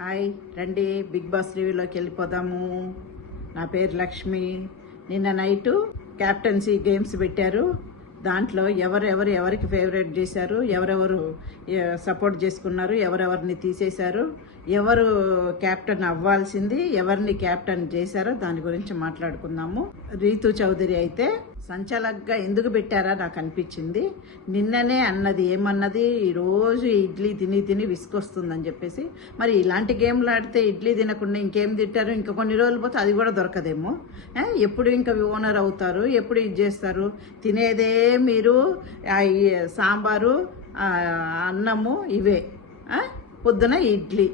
Hi రండి big boss రివ్యూలోకి వెళ్ళిపోదాము. నా పేరు లక్ష్మి. నిన్న నైటు క్యాప్టెన్సీ గేమ్స్ పెట్టారు. దాంట్లో ఎవరికి ఫేవరెట్ చేశారు, ఎవరెవరు సపోర్ట్ చేసుకున్నారు, ఎవరెవరిని తీసేశారు, ఎవరు క్యాప్టెన్ అవ్వాల్సింది, ఎవరిని క్యాప్టెన్ చేశారో దాని గురించి మాట్లాడుకుందాము. రీతు చౌదరి అయితే సంచలకంగా ఎందుకు పెట్టారా నాకు అనిపించింది. నిన్ననే అన్నది ఏమన్నది, ఈరోజు ఇడ్లీ తిని విసుకొస్తుందని చెప్పేసి. మరి ఇలాంటి గేమ్లు ఆడితే ఇడ్లీ తినకుండా ఇంకేం తింటారు? ఇంకా కొన్ని రోజులు పోతే అది కూడా దొరకదేమో. ఎప్పుడు ఇంకా ఓనర్ అవుతారు, ఎప్పుడు ఇది చేస్తారు? తినేదే మీరు సాంబారు, అన్నము, ఇవే. పొద్దున ఇడ్లీ,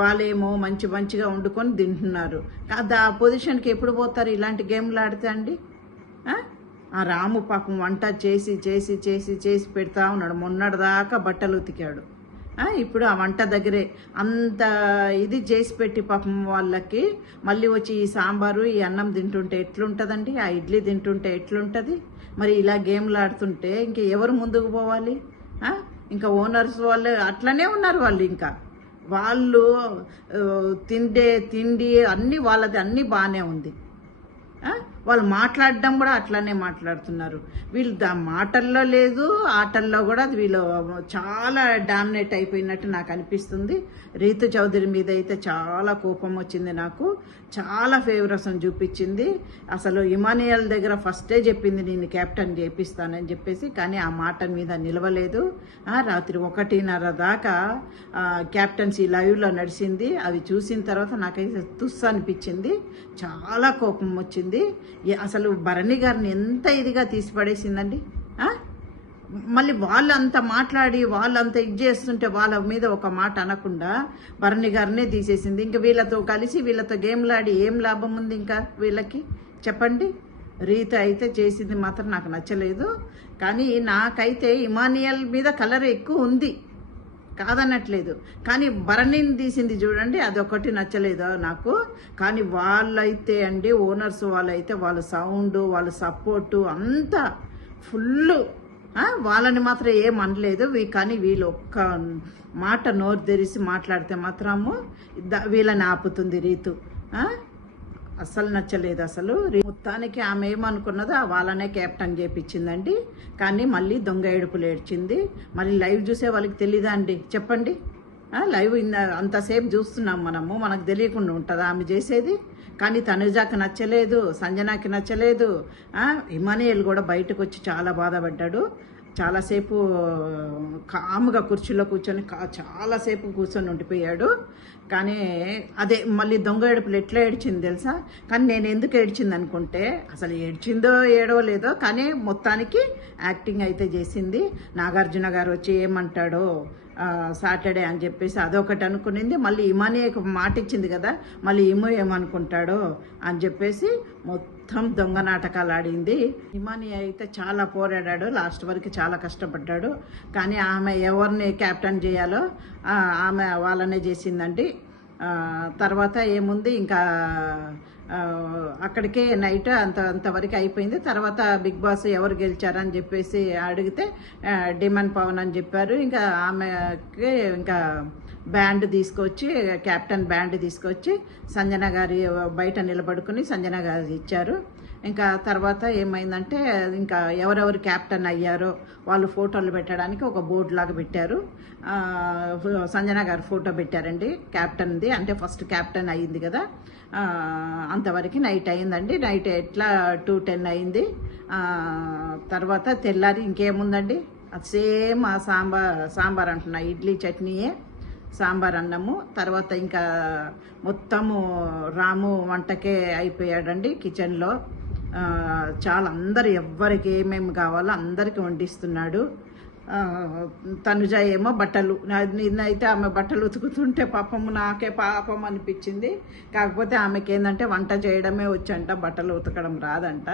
వాళ్ళేమో మంచిగా వండుకొని తింటున్నారు. ఆ పొజిషన్కి ఎప్పుడు పోతారు ఇలాంటి గేమ్లు ఆడితే అండి? ఆ రాము పాపం వంట చేసి పెడతా ఉన్నాడు. మొన్నటిదాకా బట్టలు ఉతికాడు. ఇప్పుడు ఆ వంట దగ్గరే అంత ఇది చేసి పెట్టి పాపం వాళ్ళకి మళ్ళీ వచ్చి ఈ సాంబారు ఈ అన్నం తింటుంటే ఎట్లుంటుందండి? ఆ ఇడ్లీ తింటుంటే ఎట్లుంటుంది? మరి ఇలా గేమ్లు ఆడుతుంటే ఇంక ఎవరు ముందుకు పోవాలి? ఇంకా ఓనర్స్ వాళ్ళు అట్లనే ఉన్నారు. వాళ్ళు తిండి అన్నీ వాళ్ళది అన్నీ బాగానే ఉంది. వాళ్ళు మాట్లాడడం కూడా అట్లానే మాట్లాడుతున్నారు. వీళ్ళు మాటల్లో లేదు, ఆటల్లో కూడా వీళ్ళు చాలా డామినేట్ అయిపోయినట్టు నాకు అనిపిస్తుంది. రీతు చౌదరి మీద అయితే చాలా కోపం వచ్చింది నాకు. చాలా ఫేవరసం చూపించింది. అసలు ఇమానియల్ దగ్గర ఫస్టే చెప్పింది నేను క్యాప్టెన్ చేపిస్తానని చెప్పేసి, కానీ ఆ మాట మీద నిలవలేదు. రాత్రి 1:30 దాకా క్యాప్టెన్సీ లైవ్లో నడిచింది. అవి చూసిన తర్వాత నాకైతే తుస్సు అనిపించింది. చాలా కోపం వచ్చింది. అసలు భరణి గారిని ఎంత ఇదిగా తీసి పడేసిందండి. మళ్ళీ వాళ్ళంతా మాట్లాడి వాళ్ళంతా ఇది చేస్తుంటే వాళ్ళ మీద ఒక మాట అనకుండా భరణి గారినే తీసేసింది. ఇంకా వీళ్ళతో కలిసి వీళ్ళతో గేమ్లాడి ఏం లాభం ఉంది ఇంకా వీళ్ళకి? చెప్పండి. రీత అయితే చేసింది మాత్రం నాకు నచ్చలేదు. కానీ నాకైతే ఇమానియల్ మీద కలర్ ఎక్కువ ఉంది, కాదనట్లేదు. కానీ భరణిని తీసింది చూడండి, అదొకటి నచ్చలేదు నాకు. కానీ వాళ్ళైతే అండి, ఓనర్స్ వాళ్ళైతే వాళ్ళ సౌండ్, వాళ్ళ సపోర్టు అంతా ఫుల్. వాళ్ళని మాత్రం ఏం అనలేదు. కానీ వీళ్ళు ఒక్క మాట నోరు తెరిసి మాట్లాడితే మాత్రము వీళ్ళని ఆపుతుంది రీతు. అస్సలు నచ్చలేదు. అసలు మొత్తానికి ఆమె ఏమనుకున్నదో వాళ్ళనే క్యాప్టెన్ చేపించిందండి. కానీ మళ్ళీ దొంగ ఏడుపులు ఏడ్చింది. మళ్ళీ లైవ్ చూసే వాళ్ళకి తెలీదా అండి? చెప్పండి. లైవ్ అంతసేపు చూస్తున్నాం మనకు తెలియకుండా ఉంటుందా ఆమె చేసేది? కానీ తనుజాకి నచ్చలేదు, సంజనాకి నచ్చలేదు. ఇమానియల్ కూడా బయటకు వచ్చి చాలా బాధపడ్డాడు. చాలాసేపు కాముగా కుర్చీలో కూర్చొని చాలాసేపు కూర్చొని ఉండిపోయాడు. కానీ అదే మళ్ళీ దొంగ ఏడుపులు ఎట్లా ఏడ్చింది తెలుసా? కానీ నేను ఎందుకు ఏడ్చింది అనుకుంటే, అసలు ఏడ్చిందో ఏడవలేదో కానీ మొత్తానికి యాక్టింగ్ అయితే చేసింది. నాగార్జున గారు వచ్చి ఏమంటాడో సాటర్డే అని చెప్పేసి అదొకటి అనుకునింది. మళ్ళీ ఇమానియకు మాట ఇచ్చింది కదా, మళ్ళీ ఇము ఏమనుకుంటాడో అని చెప్పేసి మొత్తం దొంగ నాటకాలు ఆడింది. ఇమానియా అయితే చాలా పోరాడాడు, లాస్ట్ వరకు చాలా కష్టపడ్డాడు. కానీ ఆమె ఎవరిని క్యాప్టెన్ చేయాలో ఆమె వాళ్ళనే చేసిందండి. తర్వాత ఏముంది, ఇంకా అక్కడికే నైట్ అంతవరకు అయిపోయింది. తర్వాత బిగ్ బాస్ ఎవరు గెలిచారని చెప్పేసి అడిగితే డిమాండ్ పవన్ అని చెప్పారు. ఇంకా ఆమెకి ఇంకా బ్యాండ్ తీసుకొచ్చి, క్యాప్టెన్ బ్యాండ్ తీసుకొచ్చి సంజన గారి బయట నిలబడుకుని సంజన గారు ఇచ్చారు. ఇంకా తర్వాత ఏమైందంటే, ఇంకా ఎవరెవరు క్యాప్టెన్ అయ్యారో వాళ్ళు ఫోటోలు పెట్టడానికి ఒక బోర్డు లాగా పెట్టారు. సంజన గారు ఫోటో పెట్టారండి క్యాప్టెన్ది, అంటే ఫస్ట్ క్యాప్టెన్ అయ్యింది కదా. అంతవరకు నైట్ అయిందండి. నైట్ ఎట్లా 2:10 అయింది. తర్వాత తెల్లారి ఇంకేముందండి, సేమ్ ఆ సాంబార్ అంటున్నా, ఇడ్లీ చట్నీయే, సాంబార్ అన్నము. తర్వాత ఇంకా మొత్తము రాము వంటకే అయిపోయాడండి కిచెన్లో. చాలా అందరు ఎవరికి ఏమేమి కావాలో అందరికీ వండిస్తున్నాడు. తనుజ ఏమో బట్టలు, నిన్నైతే ఆమె బట్టలు ఉతుకుతుంటే నాకే పాపం అనిపించింది. కాకపోతే ఆమెకి ఏంటంటే వంట చేయడమే వచ్చంట, బట్టలు ఉతకడం రాదంట.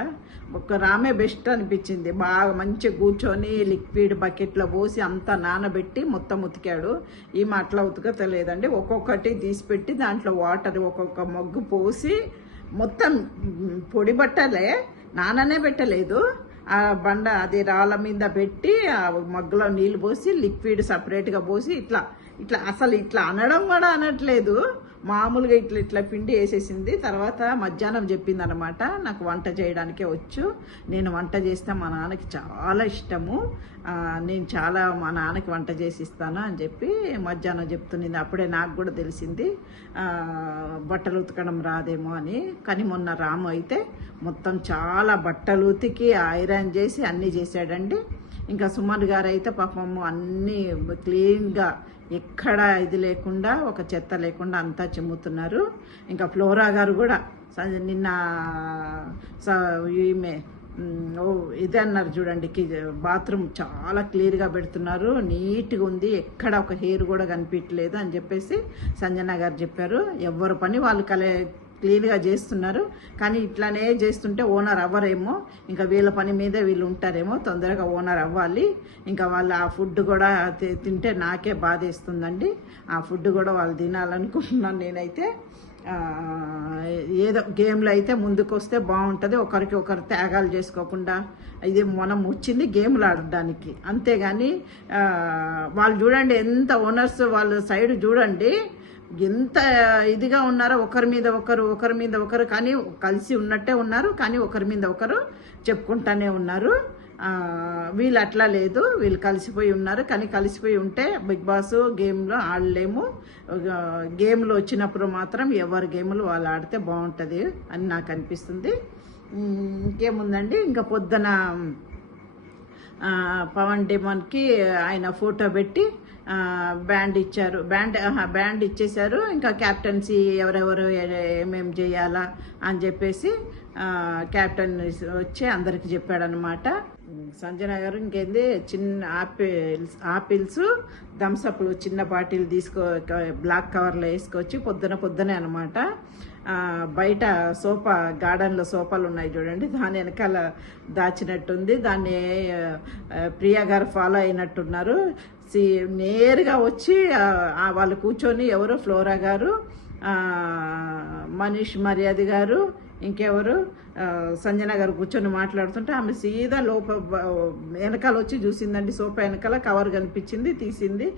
ఒక రామే బెస్ట్ అనిపించింది. బాగా మంచిగా కూర్చొని లిక్విడ్ బకెట్లో పోసి అంతా నానబెట్టి మొత్తం ఉతికాడు. ఈమె అట్లా ఉతకతలేదండి, ఒక్కొక్కటి తీసిపెట్టి దాంట్లో వాటర్ ఒక్కొక్క మగ్గు పోసి మొత్తం పొడి బట్టలే, నాననే పెట్టలేదు. ఆ బండ అది రాళ్ళ మీద పెట్టి ఆ మగ్గులో నీళ్ళు పోసి లిక్విడ్ సపరేట్గా పోసి ఇట్లా అసలు ఇట్లా అనడం కూడా అనట్లేదు, మామూలుగా ఇట్లా పిండి వేసేసింది. తర్వాత మధ్యాహ్నం చెప్పింది అనమాట, నాకు వంట చేయడానికే వచ్చు, నేను వంట చేస్తే మా నాన్నకి చాలా ఇష్టము, నేను చాలా మా నాన్నకి వంట చేసి ఇస్తాను అని చెప్పి మధ్యాహ్నం చెప్తున్నది. అప్పుడే నాకు కూడా తెలిసింది బట్టలు ఉతకడం రాదేమో అని. కానీ మొన్న రాము అయితే మొత్తం చాలా బట్టలు ఉతికి ఐరన్ చేసి అన్నీ చేశాడండి. ఇంకా సుమన్ గారు అయితే పాపము అన్నీ క్లీన్గా ఎక్కడ ఇది లేకుండా, ఒక చెత్త లేకుండా అంతా చిమ్ముతున్నారు. ఇంకా ఫ్లోరా గారు కూడా నిన్న ఈమె ఇది అన్నారు చూడండి, బాత్రూమ్ చాలా క్లియర్గా పెడుతున్నారు, నీట్గా ఉంది, ఎక్కడ ఒక హెయిర్ కూడా కనిపించలేదు అని చెప్పేసి సంజన గారు చెప్పారు. ఎవరి పని వాళ్ళు క్లీన్గా చేస్తున్నారు. కానీ ఇట్లానే చేస్తుంటే ఓనర్ అవ్వరేమో, ఇంకా వీళ్ళ పని మీద వీళ్ళు ఉంటారేమో, తొందరగా ఓనర్ అవ్వాలి. ఇంకా వాళ్ళు ఆ ఫుడ్ కూడా తింటే నాకే బాధేస్తుందండి. ఆ ఫుడ్ కూడా వాళ్ళు తినాలనుకుంటున్నాను నేనైతే. ఏదో గేమ్లో అయితే ముందుకు వస్తే బాగుంటుంది, ఒకరికి ఒకరు త్యాగాలు చేసుకోకుండా. ఇది మనం వచ్చింది గేమ్లు ఆడడానికి, అంతేగాని వాళ్ళు చూడండి ఎంత ఓనర్స్ వాళ్ళ సైడ్ చూడండి ఎంత ఇదిగా ఉన్నారో, ఒకరి మీద ఒకరు కానీ కలిసి ఉన్నట్టే ఉన్నారు, కానీ ఒకరి మీద ఒకరు చెప్పుకుంటానే ఉన్నారు. వీళ్ళు అట్లా లేదు, వీళ్ళు కలిసిపోయి ఉన్నారు. కానీ కలిసిపోయి ఉంటే బిగ్ బాస్ గేమ్లో ఆడలేము. గేమ్లో వచ్చినప్పుడు మాత్రం ఎవరి గేములు వాళ్ళు ఆడితే బాగుంటుంది అని నాకు అనిపిస్తుంది. ఇంకేముందండి, ఇంకా పొద్దున పవన్ డిమాన్కి ఆయన ఫోటో పెట్టి బ్యాండ్ ఇచ్చారు, బ్యాండ్ ఇచ్చేశారు. ఇంకా క్యాప్టెన్సీ ఎవరెవరు ఏమేమి చేయాలా అని చెప్పేసి క్యాప్టెన్ వచ్చి అందరికి చెప్పాడనమాట. సంజన గారు ఇంకేంది చిన్న ఆపిల్స్ థమ్సప్లు చిన్న బాటిల్ బ్లాక్ కవర్లో వేసుకొచ్చి పొద్దునే అనమాట బయట సోఫా గార్డెన్లో సోఫాలు ఉన్నాయి చూడండి, దాని వెనకాల దాచినట్టుంది. దాన్ని ప్రియా గారు ఫాలో అయినట్టున్నారు. నేరుగా వచ్చి వాళ్ళు కూర్చొని ఎవరు ఫ్లోరా గారు, మనీష్ మర్యాద గారు, ఇంకెవరు సంజన గారు కూర్చొని మాట్లాడుతుంటే ఆమె సీదా వెనకాల వచ్చి చూసిందండి. సోఫా వెనకాల కవర్ కనిపించింది, తీసింది.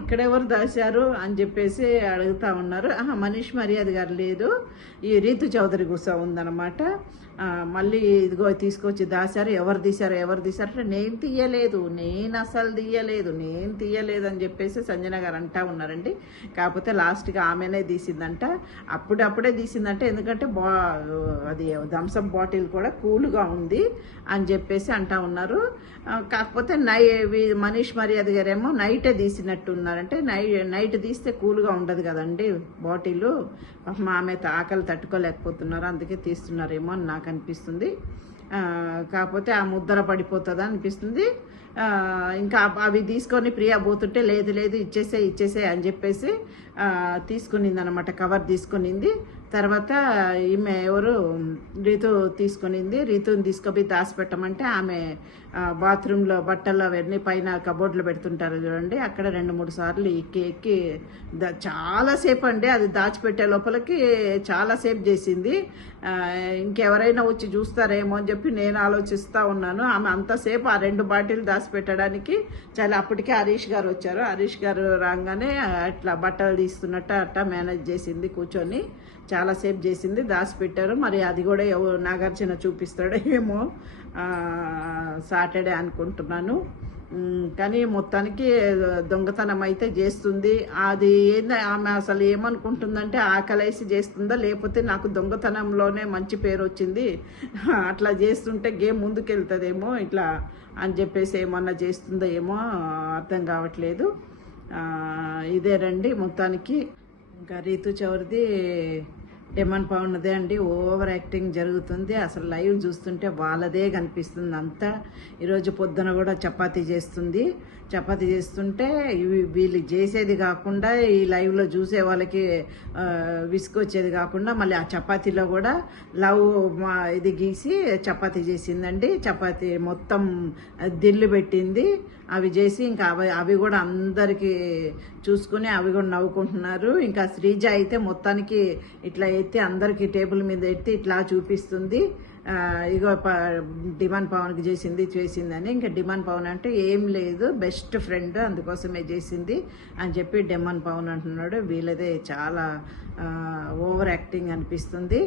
ఇక్కడెవరు దాచారు అని చెప్పేసి అడుగుతా ఉన్నారు. మనీష్ మర్యాద గారు లేదు, ఈ రీతు చౌదరి కూర్చో ఉందన్నమాట. మళ్ళీ ఇదిగో తీసుకొచ్చి దాచారు, ఎవరు తీశారు నేను తీయలేదు, నేను అసలు నేను తీయలేదు అని చెప్పేసి సంజన గారు అంటా ఉన్నారండి. కాకపోతే లాస్ట్గా ఆమెనే తీసిందంట, అప్పుడే తీసిందంట. ఎందుకంటే అది థమ్సప్ బాటిల్ కూడా కూల్గా ఉంది అని చెప్పేసి అంటా ఉన్నారు. కాకపోతే మనీష్ మర్యాద గారేమో నైటే తీసినట్టు ఉన్నారంటే, నైట్ తీస్తే కూల్గా ఉండదు కదండి బాటిల్. ఆమె ఆకలి తట్టుకోలేకపోతున్నారు, అందుకే తీస్తున్నారేమో అని నాకు అనిపిస్తుంది. కాకపోతే ఆ ముద్దర పడిపోతుందా అనిపిస్తుంది. ఇంకా అవి తీసుకొని ప్రియా పోతుంటే లేదు ఇచ్చేసే అని చెప్పేసి తీసుకునింది అనమాట, కవర్ తీసుకునింది. తర్వాత ఈమె ఎవరు రీతు తీసుకునింది, రీతుని తీసుకొని దాచిపెట్టమంటే ఆమె బాత్రూంలో బట్టలు అవన్నీ పైన కబోర్డ్లో పెడుతుంటారు చూడండి, అక్కడ 2-3 సార్లు ఎక్కి చాలాసేపు అండి అది దాచిపెట్టే లోపలికి చాలాసేపు చేసింది. ఇంకెవరైనా వచ్చి చూస్తారేమో అని చెప్పి నేను ఆలోచిస్తూ ఉన్నాను. ఆమె అంతసేపు ఆ 2 బాటిల్ దాచిపెట్టడానికి అప్పటికే హరీష్ గారు వచ్చారు. హరీష్ గారు రాగానే అట్లా బట్టలు తీస్తున్నట్టు అట్టా మేనేజ్ చేసింది, కూర్చొని చాలాసేపు చేసింది, దాచిపెట్టారు. మరి అది కూడా నాగార్జున చూపిస్తాడో ఏమో సాటర్డే అనుకుంటున్నాను. కానీ మొత్తానికి దొంగతనం అయితే చేస్తుంది. అది ఆమె అసలు ఏమనుకుంటుందంటే ఆకలేసి చేస్తుందా, లేకపోతే నాకు దొంగతనంలోనే మంచి పేరు వచ్చింది, అట్లా చేస్తుంటే గేమ్ ముందుకెళ్తుందేమో ఇట్లా అని చెప్పేసి ఏమన్నా చేస్తుందో ఏమో అర్థం కావట్లేదు. ఇదేనండి మొత్తానికి. ఇంకా రీతు చౌదరి డిమాండ్ పవన్దే అండి, ఓవర్ యాక్టింగ్ జరుగుతుంది. అసలు లైవ్ చూస్తుంటే వాళ్ళదే కనిపిస్తుంది అంతా. ఈరోజు పొద్దున కూడా చపాతీ చేస్తుంటే వీళ్ళు చేసేది కాకుండా ఈ లైవ్లో చూసే వాళ్ళకి విసుకొచ్చేది కాకుండా మళ్ళీ ఆ చపాతీలో కూడా ఇది గీసి చపాతీ చేసిందండి. చపాతీ మొత్తం దిల్లు పెట్టింది. అవి చేసి ఇంకా అవి కూడా అందరికీ చూసుకుని అవి కూడా నవ్వుకుంటున్నారు. ఇంకా శ్రీజ అయితే మొత్తానికి ఇట్లా ఎత్తి అందరికీ టేబుల్ మీద ఎత్తి ఇట్లా చూపిస్తుంది. ఇగో డిమాండ్ పవన్కి చేసిందని, ఇంకా డిమాండ్ పవన్ అంటే ఏం లేదు, బెస్ట్ ఫ్రెండ్ అందుకోసమే చేసింది అని చెప్పి డిమాండ్ పవన్ అంటున్నాడు. వీళ్ళదే చాలా ఓవర్ యాక్టింగ్ అనిపిస్తుంది.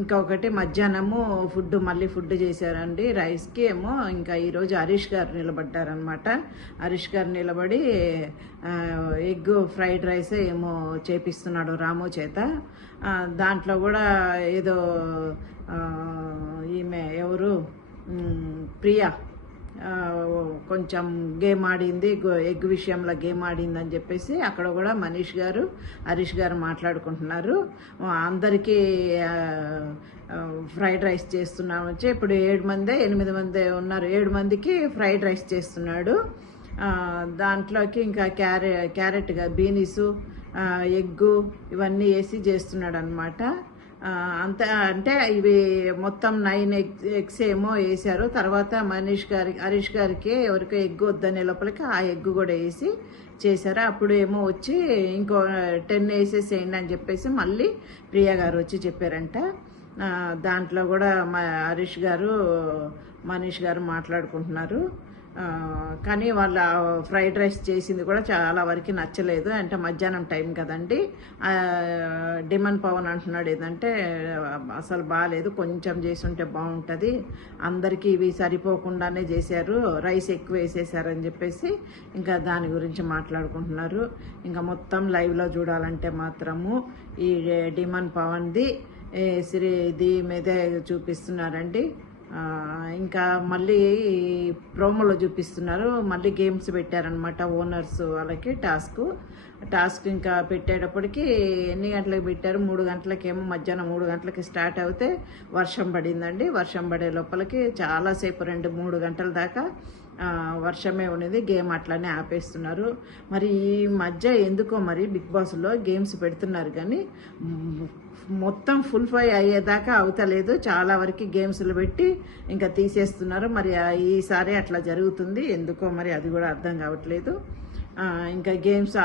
ఇంకొకటి మధ్యాహ్నము మళ్ళీ ఫుడ్ చేశారండి. రైస్కి ఏమో ఇంకా ఈరోజు హరీష్ గారు నిలబడ్డారనమాట. హరీష్ గారు నిలబడి ఎగ్ ఫ్రైడ్ రైస్ ఏమో చేపిస్తున్నాడు రాము చేత. దాంట్లో కూడా ఏదో ఈమె ఎవరు ప్రియా కొంచెం గేమ్ ఆడింది, ఎగ్ విషయంలో గేమ్ ఆడింది అని చెప్పేసి అక్కడ కూడా మనీష్ గారు హరీష్ గారు మాట్లాడుకుంటున్నారు. అందరికీ ఫ్రైడ్ రైస్ చేస్తున్నాము వచ్చి ఇప్పుడు 8 మంది ఉన్నారు, 7 మందికి ఫ్రైడ్ రైస్ చేస్తున్నాడు. దాంట్లోకి ఇంకా క్యారెట్గా బీనీసు ఎగ్గు ఇవన్నీ వేసి చేస్తున్నాడు అనమాట. అంత అంటే ఇవి మొత్తం 9 ఎగ్స్ ఏమో వేసారు. తర్వాత హరీష్ గారికి ఎవరికో ఎగ్ వద్దనే లోపలికి ఆ ఎగ్ కూడా వేసి చేశారు. అప్పుడు ఏమో వచ్చి ఇంకో 10 వేసేసేయండి అని చెప్పేసి మళ్ళీ ప్రియా గారు వచ్చి చెప్పారంట. దాంట్లో కూడా హరీష్ గారు మనీష్ గారు మాట్లాడుకుంటున్నారు. కానీ వాళ్ళ ఫ్రైడ్ రైస్ చేసింది కూడా చాలా వరకు నచ్చలేదు. అంటే మధ్యాహ్నం టైం కదండి. డిమాండ్ పవన్ అంటున్నాడు ఏదంటే అసలు బాగాలేదు, కొంచెం చేసుంటే బాగుంటుంది, అందరికీ ఇవి సరిపోకుండానే చేశారు, రైస్ ఎక్కువ వేసేసారని చెప్పేసి ఇంకా దాని గురించి మాట్లాడుకుంటున్నారు. ఇంకా మొత్తం లైవ్లో చూడాలంటే మాత్రము ఈ డిమాండ్ పవన్ది ఇది మీదే చూపిస్తున్నారండి. ఇంకా మళ్ళీ ప్రోమోలో చూపిస్తున్నారు. మళ్ళీ గేమ్స్ పెట్టారనమాట ఓనర్స్ వాళ్ళకి టాస్క్ ఇంకా పెట్టేటప్పటికి ఎన్ని గంటలకు పెట్టారు, 3 గంటలకేమో మధ్యాహ్నం 3 గంటలకి స్టార్ట్ అవుతే వర్షం పడిందండి. వర్షం పడే లోపలికి చాలాసేపు 2-3 గంటల దాకా వర్షమే ఉన్నది. గేమ్ అట్లానే ఆపేస్తున్నారు. మరి ఈ మధ్య ఎందుకో మరి బిగ్ బాస్లో గేమ్స్ పెడుతున్నారు కానీ మొత్తం ఫుల్ఫై అయ్యేదాకా అవుతలేదు. చాలా వరకు గేమ్స్లు పెట్టి ఇంకా తీసేస్తున్నారు. మరి ఈసారి అట్లా జరుగుతుంది ఎందుకో మరి అది కూడా అర్థం కావట్లేదు. ఇంకా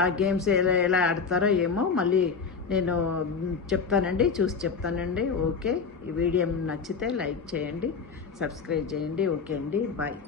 ఆ గేమ్స్ ఎలా ఆడతారో ఏమో మళ్ళీ నేను చెప్తానండి, చూసి చెప్తానండి. ఓకే, ఈ వీడియో నచ్చితే లైక్ చేయండి, సబ్స్క్రైబ్ చేయండి. ఓకే అండి, బాయ్.